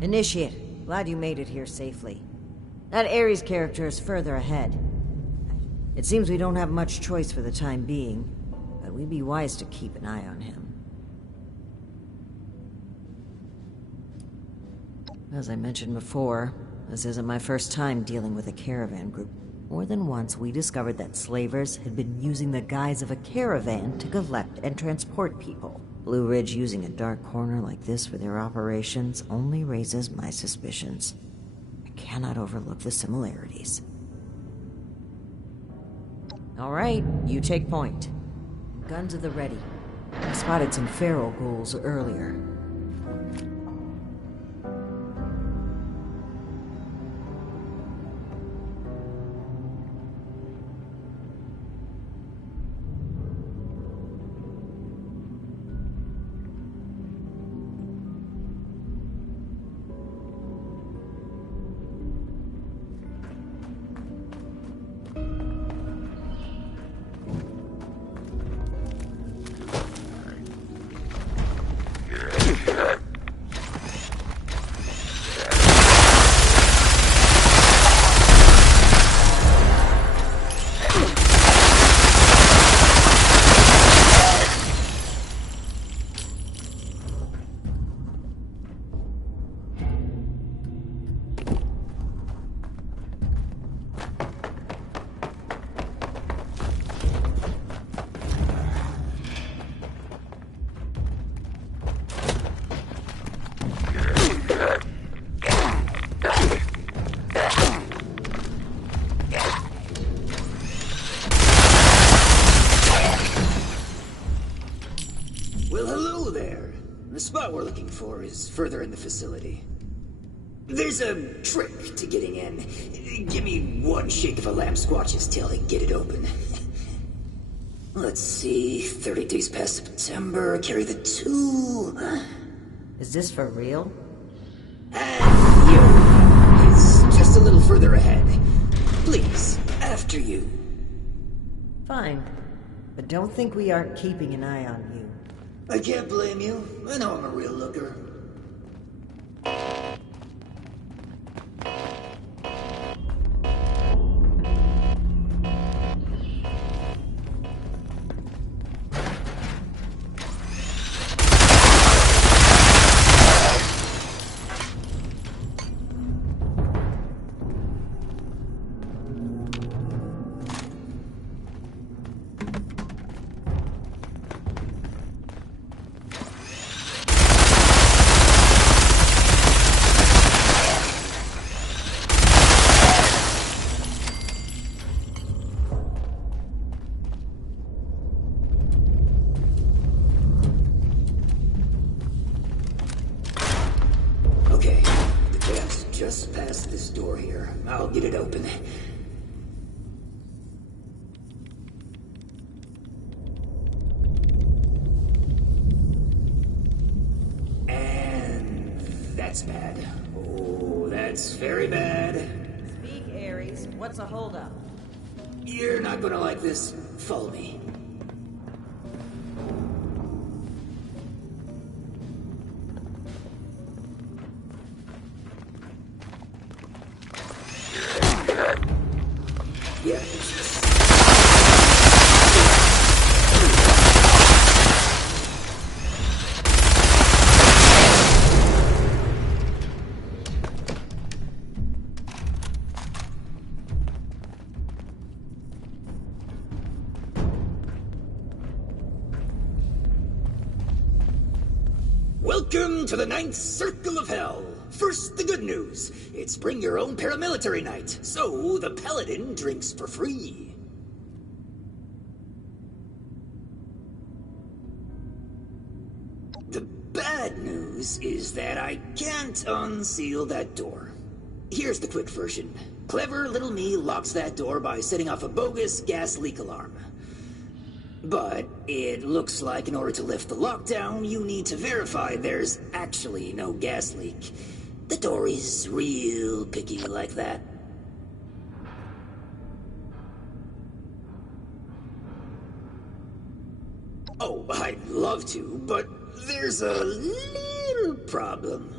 Initiate, glad you made it here safely. That Ares character is further ahead. It seems we don't have much choice for the time being, but we'd be wise to keep an eye on him. As I mentioned before, this isn't my first time dealing with a caravan group. More than once, we discovered that slavers had been using the guise of a caravan to collect and transport people. Blue Ridge using a dark corner like this for their operations only raises my suspicions. I cannot overlook the similarities. All right, you take point. Guns at the ready. I spotted some feral ghouls earlier. The spot we're looking for is further in the facility. There's a trick to getting in. Give me one shake of a lamb squatch's tail and get it open. Let's see, 30 days past September, carry the 2. Is this for real? And you. It's just a little further ahead. Please, after you. Fine. But don't think we aren't keeping an eye on you. I can't blame you. I know I'm a real looker. Just past this door here. I'll get it open. And that's bad. Oh, that's very bad. Speak, Ares. What's a holdup? You're not gonna like this. Follow me. Yeah, just... Welcome to the 9th Circle of Hell. First, the good news. It's bring your own paramilitary night, so the paladin drinks for free. The bad news is that I can't unseal that door. Here's the quick version. Clever little me locks that door by setting off a bogus gas leak alarm. But it looks like in order to lift the lockdown, you need to verify there's actually no gas leak. The door is real picky like that. Oh, I'd love to, but there's a little problem.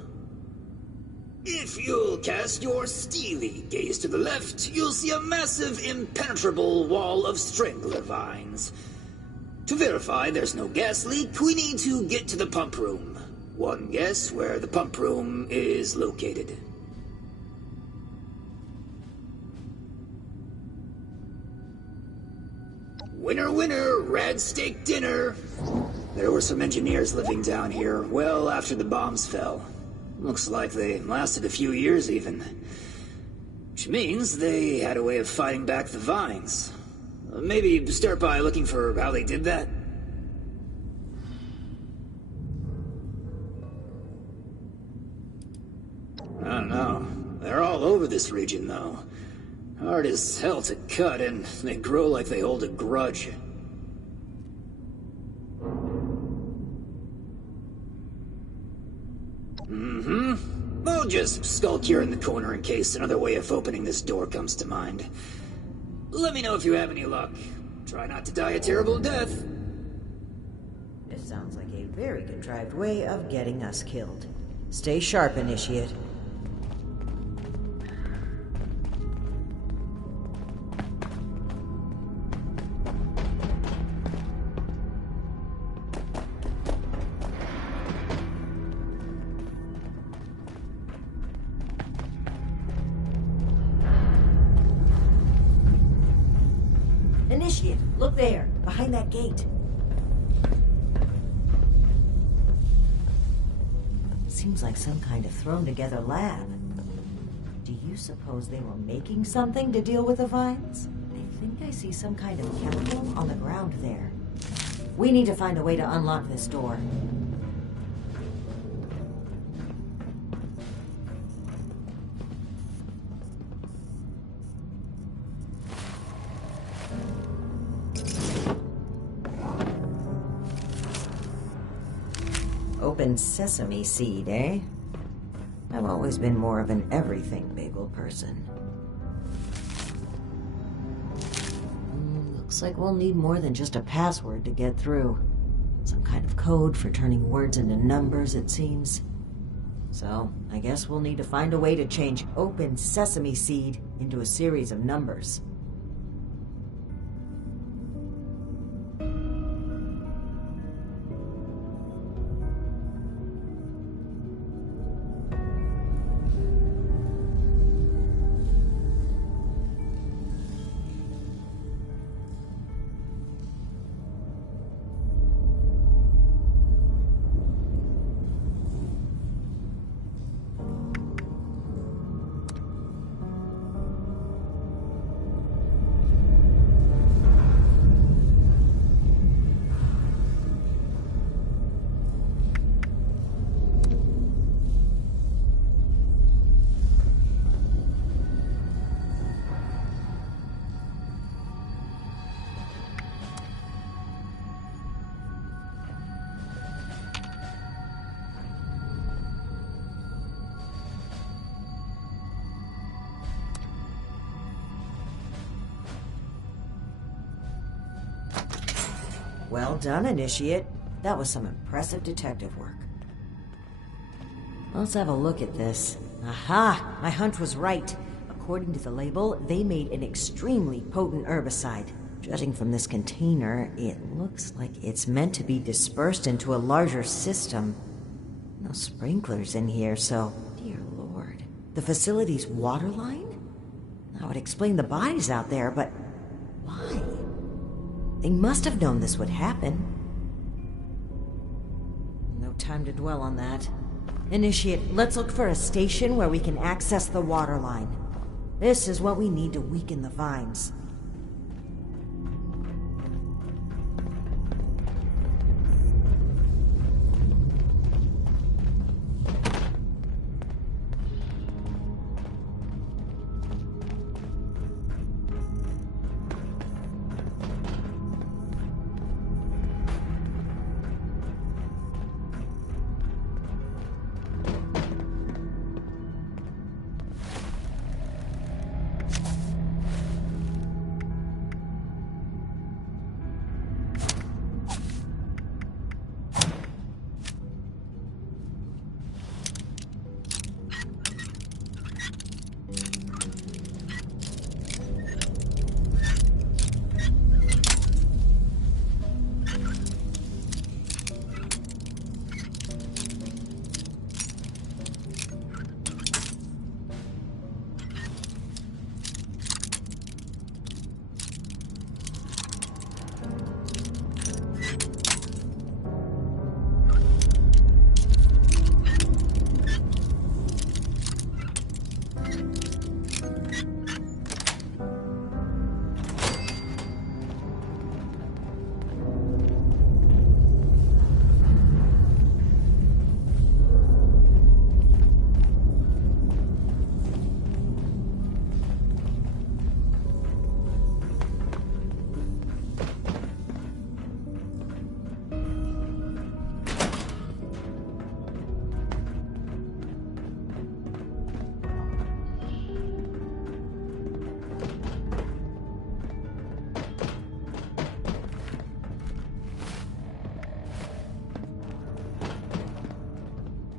If you'll cast your steely gaze to the left, you'll see a massive, impenetrable wall of strangler vines. To verify there's no gas leak, we need to get to the pump room. One guess where the pump room is located. Winner, winner, rad steak dinner. There were some engineers living down here well after the bombs fell. Looks like they lasted a few years even. Which means they had a way of fighting back the vines. Maybe start by looking for how they did that. I don't know. They're all over this region, though. Hard as hell to cut, and they grow like they hold a grudge. I'll just skulk here in the corner in case another way of opening this door comes to mind. Let me know if you have any luck. Try not to die a terrible death. This sounds like a very contrived way of getting us killed. Stay sharp, Initiate. Initiate, look there, behind that gate. Seems like some kind of thrown-together lab. Do you suppose they were making something to deal with the vines? I think I see some kind of chemical on the ground there. We need to find a way to unlock this door. Open sesame seed, eh? I've always been more of an everything bagel person. Looks like we'll need more than just a password to get through. Some kind of code for turning words into numbers, it seems. So, I guess we'll need to find a way to change open sesame seed into a series of numbers. Well done, Initiate. That was some impressive detective work. Let's have a look at this. Aha! My hunch was right. According to the label, they made an extremely potent herbicide. Judging from this container, it looks like it's meant to be dispersed into a larger system. No sprinklers in here, so... Dear Lord. The facility's water line? That would explain the bodies out there, but... why? They must have known this would happen. No time to dwell on that. Initiate, let's look for a station where we can access the water line. This is what we need to weaken the vines.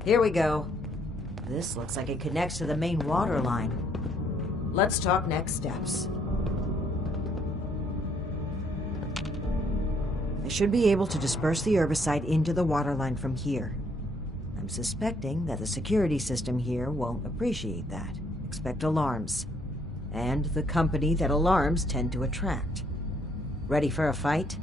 Here we go. This looks like it connects to the main water line. Let's talk next steps. I should be able to disperse the herbicide into the water line from here. I'm suspecting that the security system here won't appreciate that. Expect alarms. And the company that alarms tend to attract. Ready for a fight?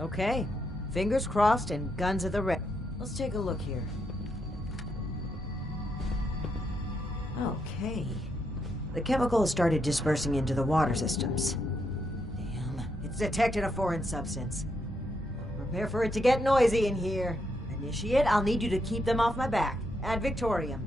Okay. Fingers crossed and guns at the ready. Let's take a look here. Okay. The chemical has started dispersing into the water systems. Damn, it's detected a foreign substance. Prepare for it to get noisy in here. Initiate, I'll need you to keep them off my back. Ad Victoriam.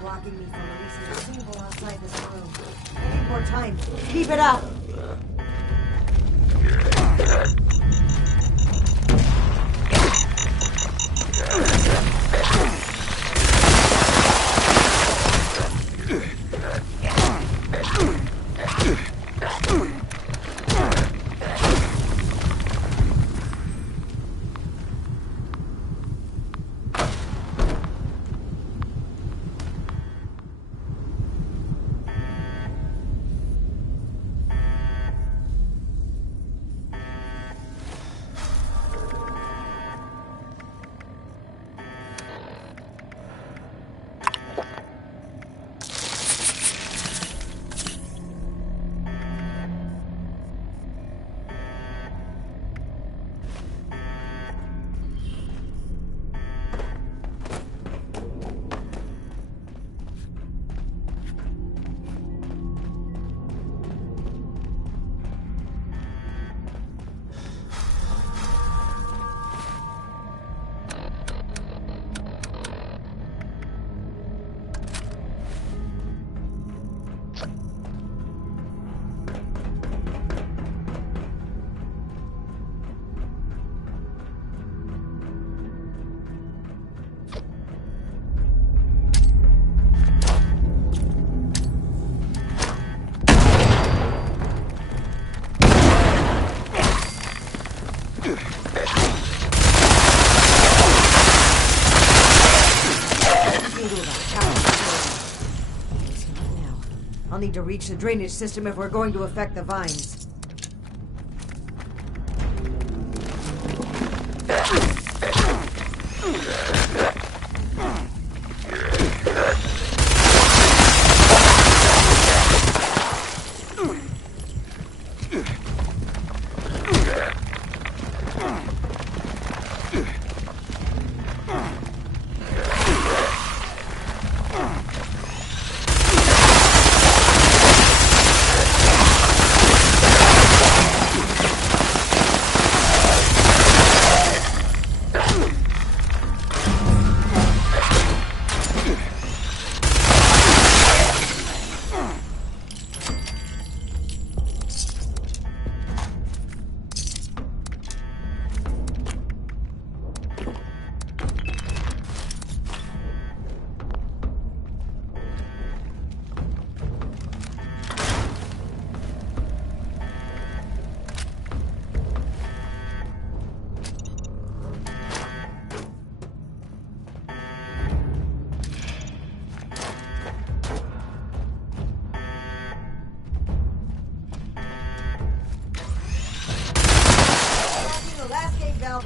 Blocking me from releasing a single outside this room. I need more time. Keep it up! I'll need to reach the drainage system if we're going to affect the vines.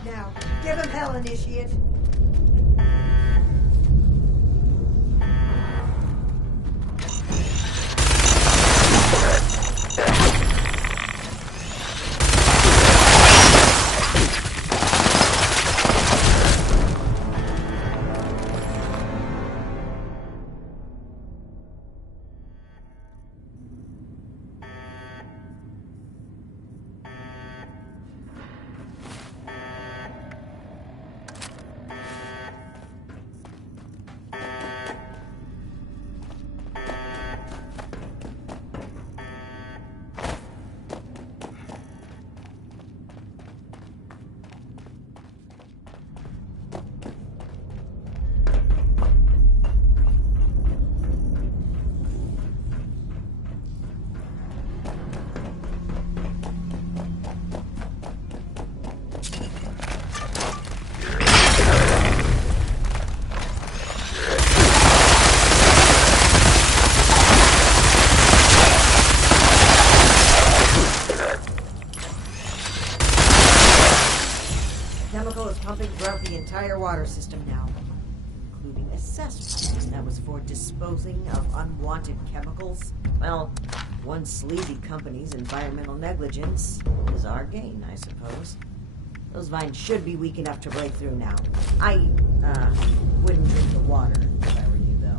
Now, give him hell, initiate. Pumping throughout the entire water system now, including a cess pump that was for disposing of unwanted chemicals. Well, one sleazy company's environmental negligence is our gain, I suppose. Those vines should be weak enough to break through now. I, wouldn't drink the water if I were you, though.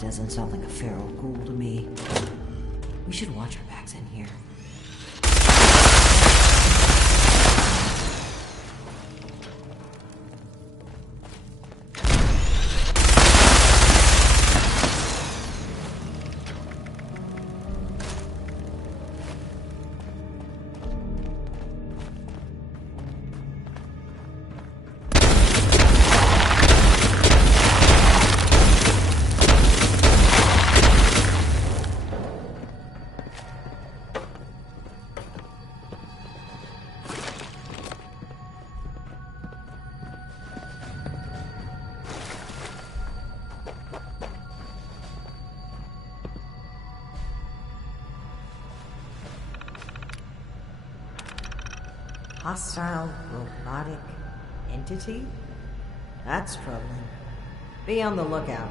Doesn't sound like a feral ghoul to me. We should watch our backs in here. hostile robotic entity? That's troubling. Be on the lookout.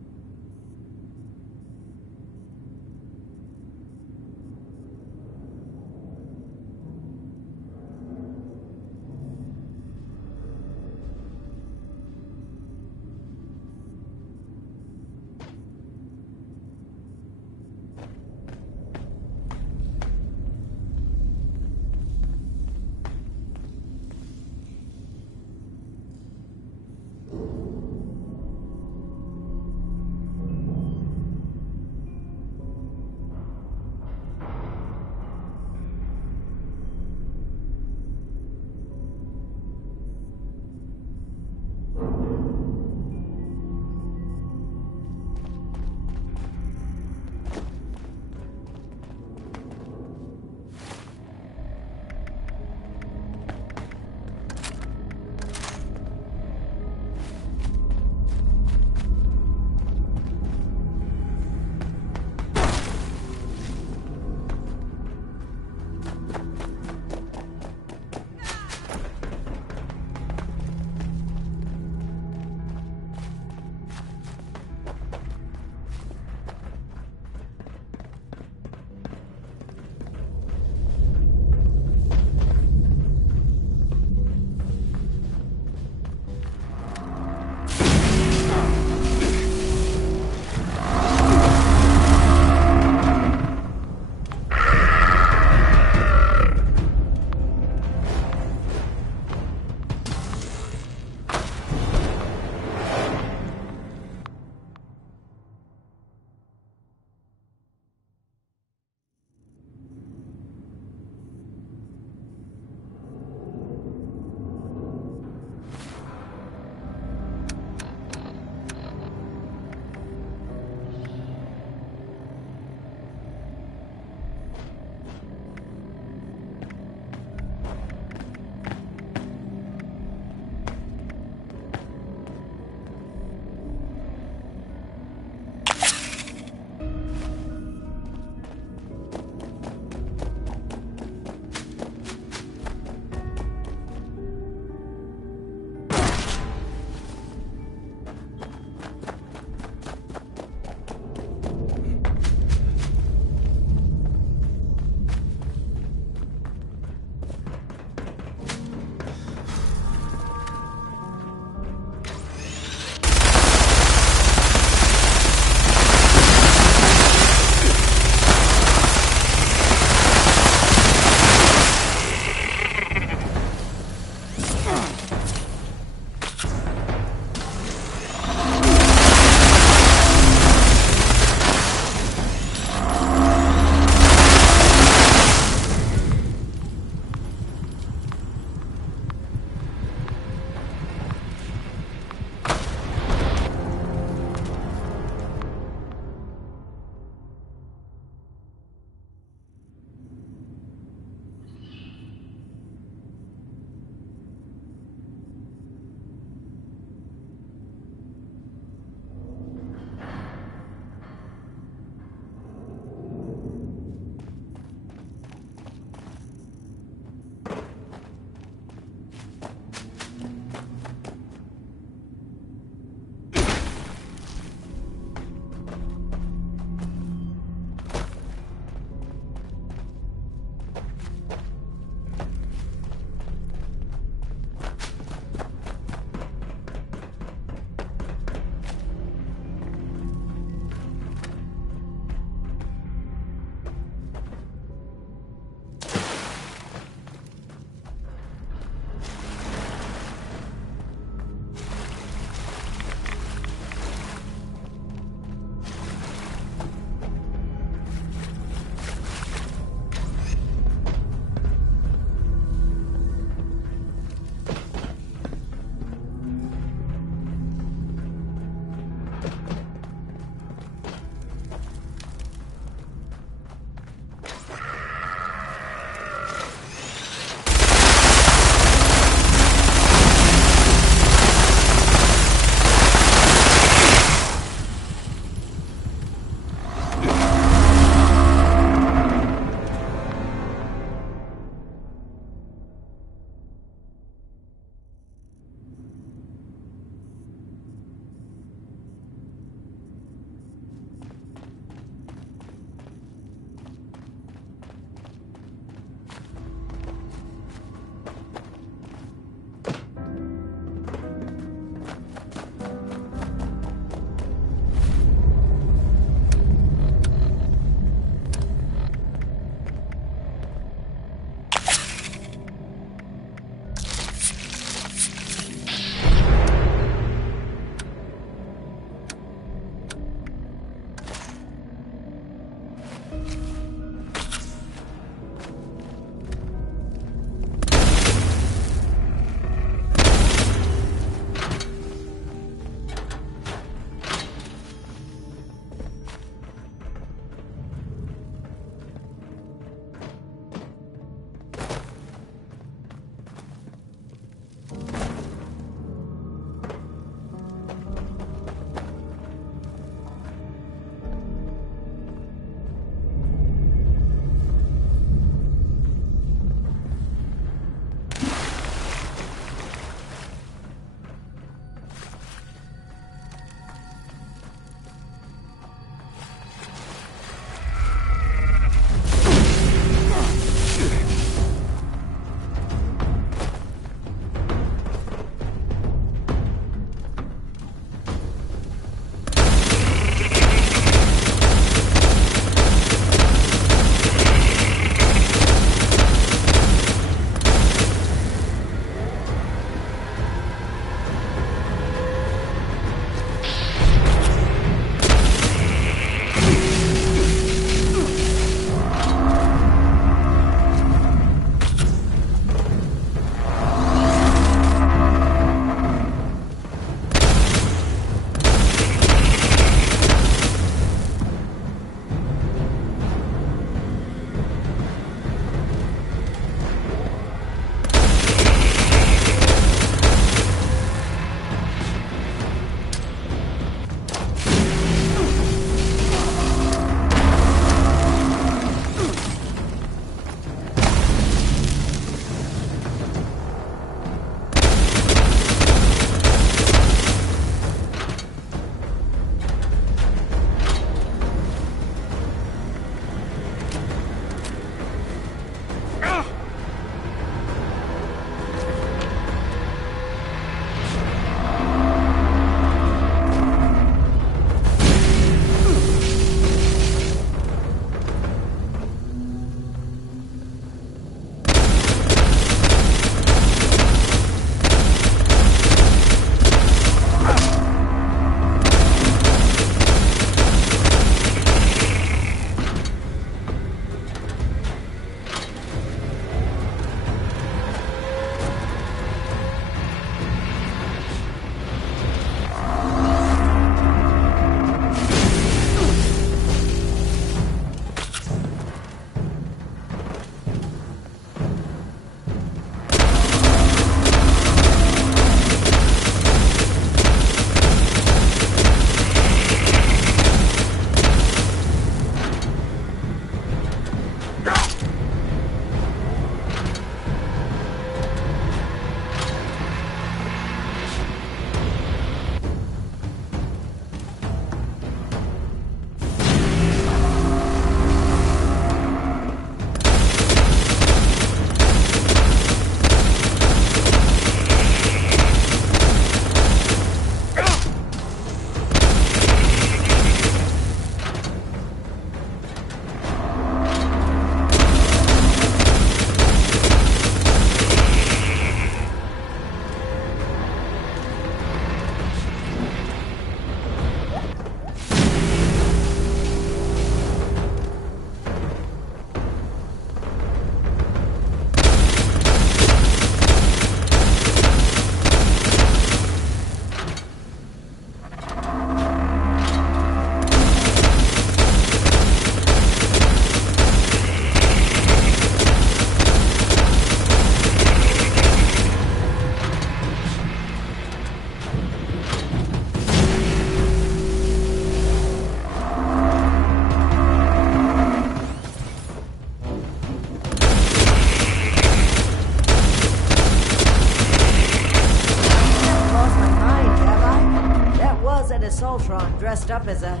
Assaultron dressed up as a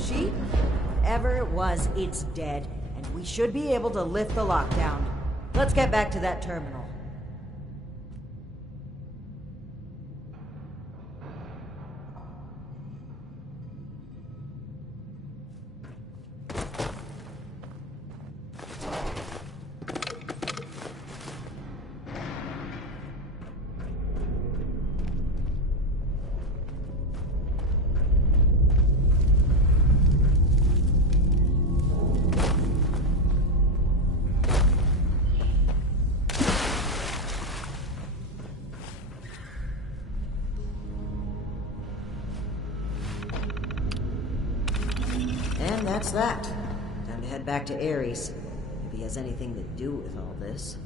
sheep? Whatever it was, it's dead, and we should be able to lift the lockdown. Let's get back to that terminal. And that's that. Time to head back to Ares. If he has anything to do with all this.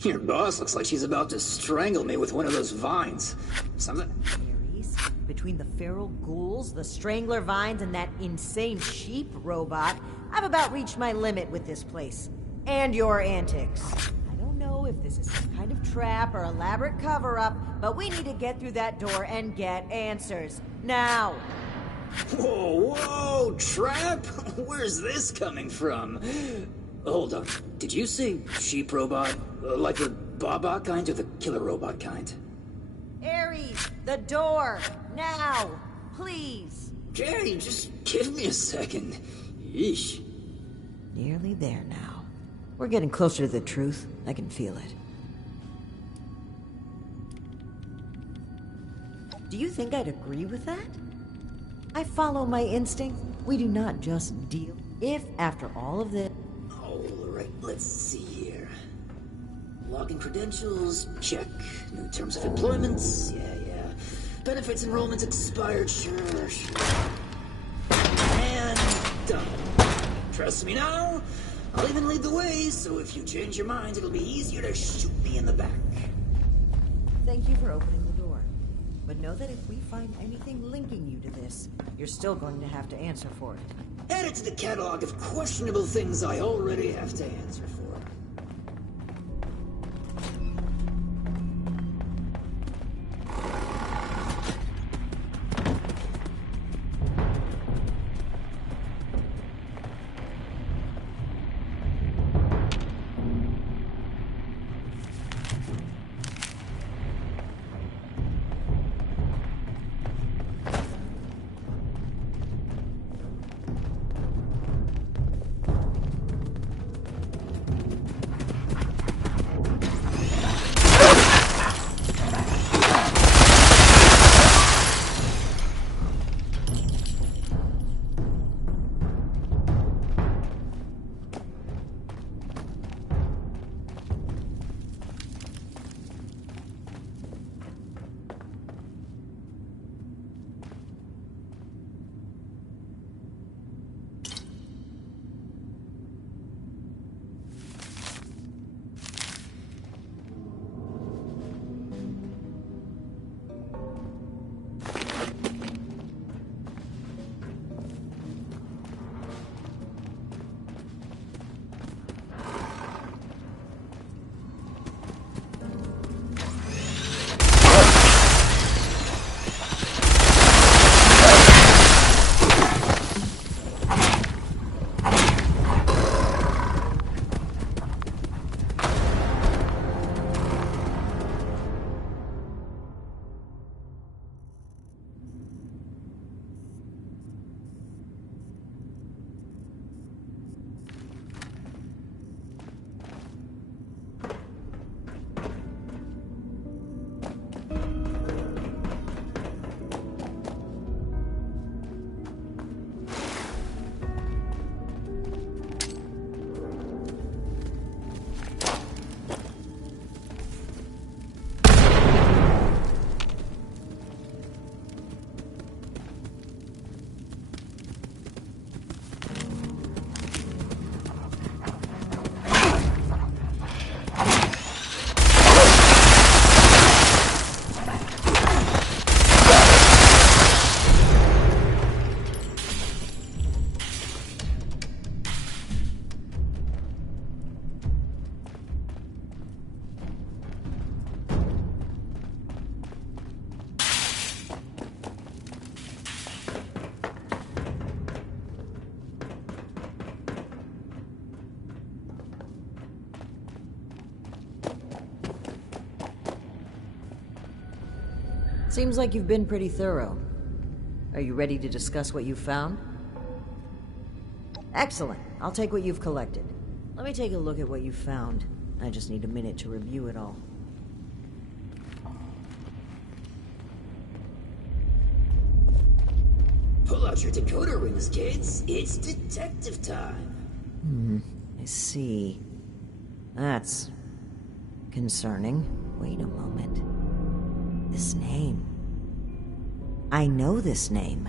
Your boss looks like she's about to strangle me with one of those vines. Something... Ares, between the feral ghouls, the strangler vines, and that insane sheep robot, I've about reached my limit with this place. And your antics. I don't know if this is some kind of trap or elaborate cover-up, but we need to get through that door and get answers. Now! Whoa, whoa, trap? Where's this coming from? Hold on, did you say sheep robot? Like the Baba kind or the killer robot kind? Ares, the door! Now! Please! Jerry, just give me a second. Yeesh. Nearly there now. We're getting closer to the truth. I can feel it. Do you think I'd agree with that? I follow my instinct. We do not just deal. If, after all of this... Alright, let's see here. Login credentials, check. New terms of employment, yeah. Benefits enrollment expired, sure. And done. Trust me now? I'll even lead the way, so if you change your mind, it'll be easier to shoot me in the back. Thank you for opening the door. But know that if we find anything linking you to this, you're still going to have to answer for it. Add it to the catalog of questionable things I already have to answer for. Seems like you've been pretty thorough. Are you ready to discuss what you've found? Excellent. I'll take what you've collected. Let me take a look at what you've found. I just need a minute to review it all. Pull out your decoder rings, kids. It's detective time. I see. That's concerning. Wait a moment. This name. I know this name.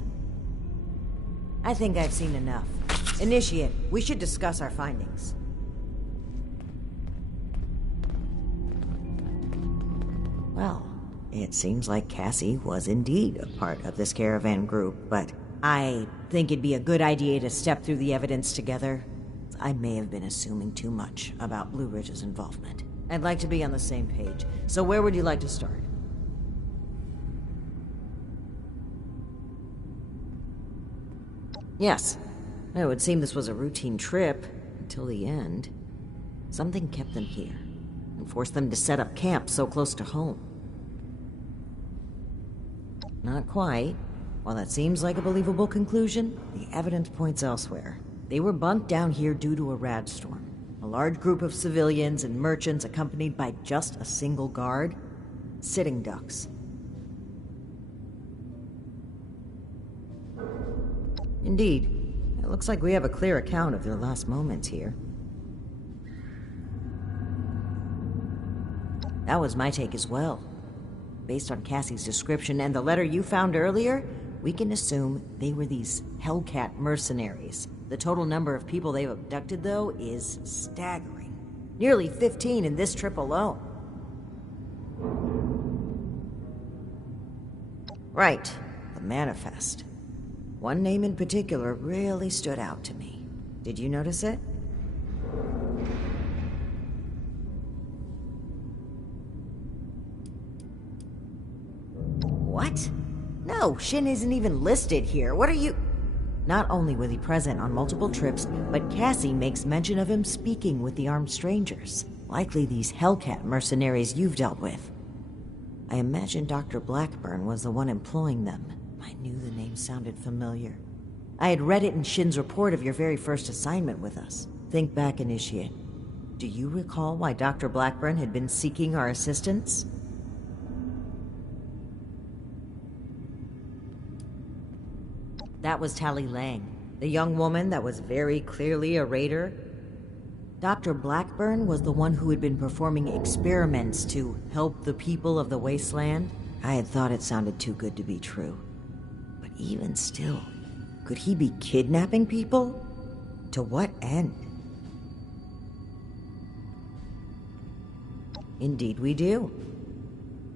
I think I've seen enough. Initiate, we should discuss our findings. Well, it seems like Cassie was indeed a part of this caravan group, but I think it'd be a good idea to step through the evidence together. I may have been assuming too much about Blue Ridge's involvement. I'd like to be on the same page, so where would you like to start? Yes. It would seem this was a routine trip until the end. Something kept them here and forced them to set up camp so close to home. Not quite. While that seems like a believable conclusion, the evidence points elsewhere. They were bunked down here due to a rad storm. A large group of civilians and merchants accompanied by just a single guard. Sitting ducks. Indeed. It looks like we have a clear account of their last moments here. That was my take as well. Based on Cassie's description and the letter you found earlier, we can assume they were these Hellcat mercenaries. The total number of people they've abducted, though, is staggering. Nearly 15 in this trip alone. Right, the manifest. One name in particular really stood out to me. Did you notice it? What? No, Shin isn't even listed here. What are you... Not only was he present on multiple trips, but Cassie makes mention of him speaking with the armed strangers. Likely these Hellcat mercenaries you've dealt with. I imagine Dr. Blackburn was the one employing them. I knew the name sounded familiar. I had read it in Shin's report of your very first assignment with us. Think back, Initiate. Do you recall why Dr. Blackburn had been seeking our assistance? That was Tally Lang, the young woman that was very clearly a raider. Dr. Blackburn was the one who had been performing experiments to help the people of the wasteland. I had thought it sounded too good to be true. But even still, could he be kidnapping people? To what end? Indeed we do.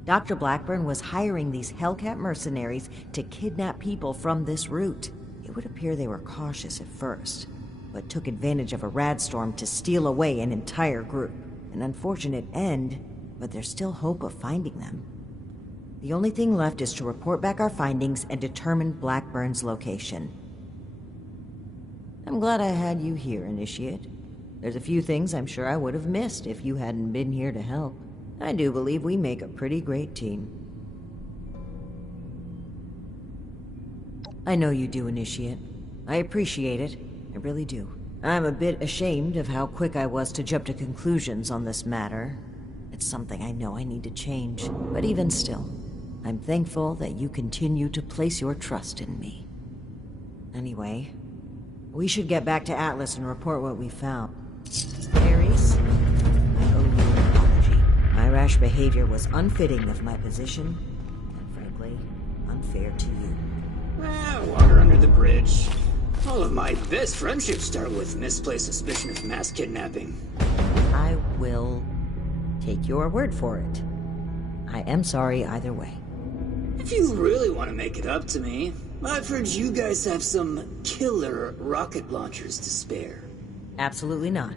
Dr. Blackburn was hiring these Hellcat mercenaries to kidnap people from this route. It would appear they were cautious at first, but took advantage of a rad storm to steal away an entire group. An unfortunate end, but there's still hope of finding them. The only thing left is to report back our findings and determine Blackburn's location. I'm glad I had you here, Initiate. There's a few things I'm sure I would have missed if you hadn't been here to help. I do believe we make a pretty great team. I know you do, Initiate. I appreciate it. I really do. I'm a bit ashamed of how quick I was to jump to conclusions on this matter. It's something I know I need to change, but even still, I'm thankful that you continue to place your trust in me. Anyway, we should get back to Atlas and report what we found. Ares, I owe you an apology. My rash behavior was unfitting of my position, and frankly, unfair to you. Water under the bridge. All of my best friendships start with misplaced suspicion of mass kidnapping. I will take your word for it. I am sorry either way. If you really want to make it up to me, I've heard you guys have some killer rocket launchers to spare. Absolutely not.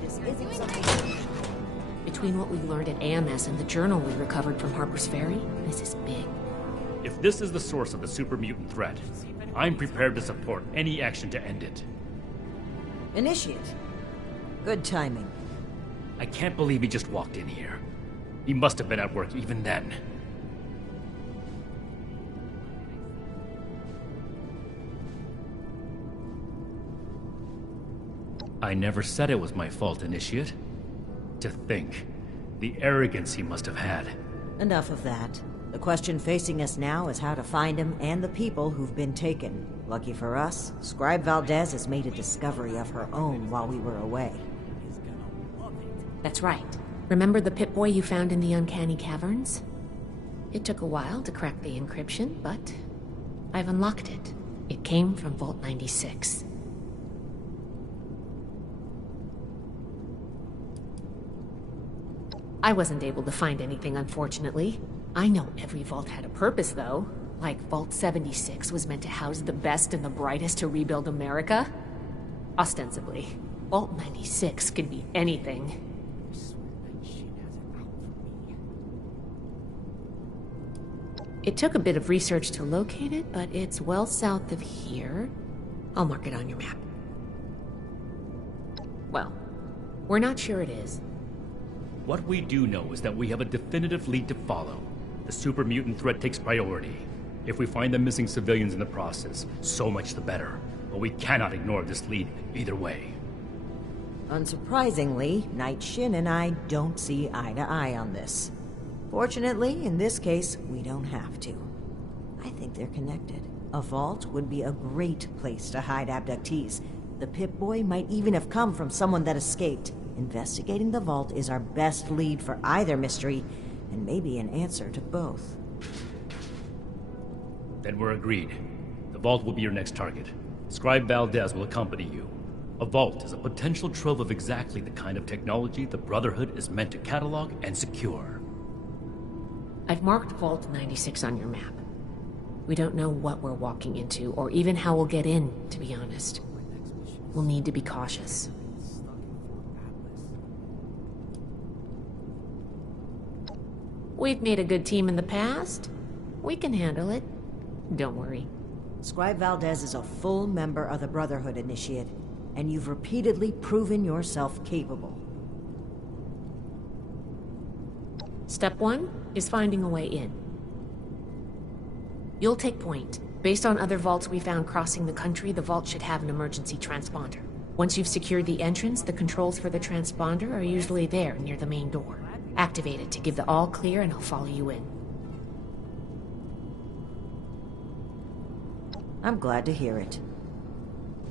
This isn't something... Between what we learned at AMS and the journal we recovered from Harper's Ferry, this is big. If this is the source of the super mutant threat, I'm prepared to support any action to end it. Initiate. Good timing. I can't believe he just walked in here. He must have been at work even then. I never said it was my fault, Initiate. To think, the arrogance he must have had. Enough of that. The question facing us now is how to find him and the people who've been taken. Lucky for us, Scribe Valdez has made a discovery of her own while we were away. That's right. Remember the Pip-Boy you found in the Uncanny Caverns? It took a while to crack the encryption, but I've unlocked it. It came from Vault 96. I wasn't able to find anything, unfortunately. I know every vault had a purpose, though. Like Vault 76 was meant to house the best and the brightest to rebuild America. Ostensibly. Vault 96 could be anything. It took a bit of research to locate it, but it's well south of here. I'll mark it on your map. Well, we're not sure it is. What we do know is that we have a definitive lead to follow. The super mutant threat takes priority. If we find the missing civilians in the process, so much the better. But we cannot ignore this lead either way. Unsurprisingly, Knight Shin and I don't see eye to eye on this. Fortunately, in this case, we don't have to. I think they're connected. A vault would be a great place to hide abductees. The Pip-Boy might even have come from someone that escaped. Investigating the vault is our best lead for either mystery, and maybe an answer to both. Then we're agreed. The vault will be your next target. Scribe Valdez will accompany you. A vault is a potential trove of exactly the kind of technology the Brotherhood is meant to catalog and secure. I've marked Vault 96 on your map. We don't know what we're walking into, or even how we'll get in, to be honest. We'll need to be cautious. We've made a good team in the past. We can handle it. Don't worry. Scribe Valdez is a full member of the Brotherhood, Initiate, and you've repeatedly proven yourself capable. Step 1 is finding a way in. You'll take point. Based on other vaults we found crossing the country, the vault should have an emergency transponder. Once you've secured the entrance, the controls for the transponder are usually there, near the main door. Activate it to give the all clear and I'll follow you in. I'm glad to hear it.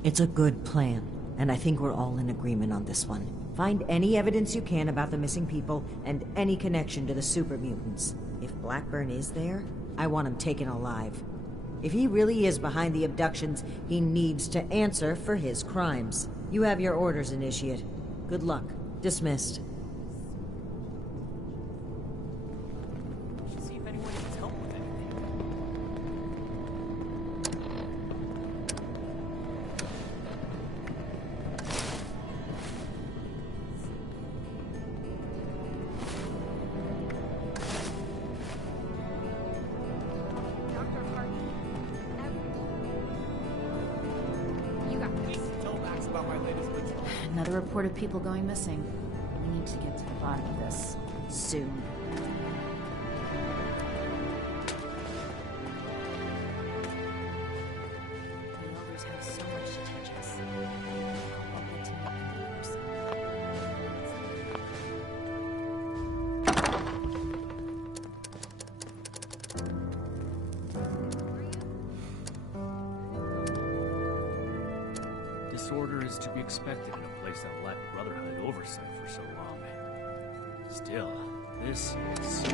It's a good plan, and I think we're all in agreement on this one. Find any evidence you can about the missing people and any connection to the super mutants. If Blackburn is there, I want him taken alive. If he really is behind the abductions, he needs to answer for his crimes. You have your orders, Initiate. Good luck. Dismissed. See if anyone needs help with anything. Dr. Hardy, you got this. Tell Max about my latest ritual. Another report of people going missing. We need to get to the bottom of this. Soon. The elders have so much to teach us. I'll get to know them in person. Disorder is to be expected in a place that lacked Brotherhood oversight for so long. Still, this is...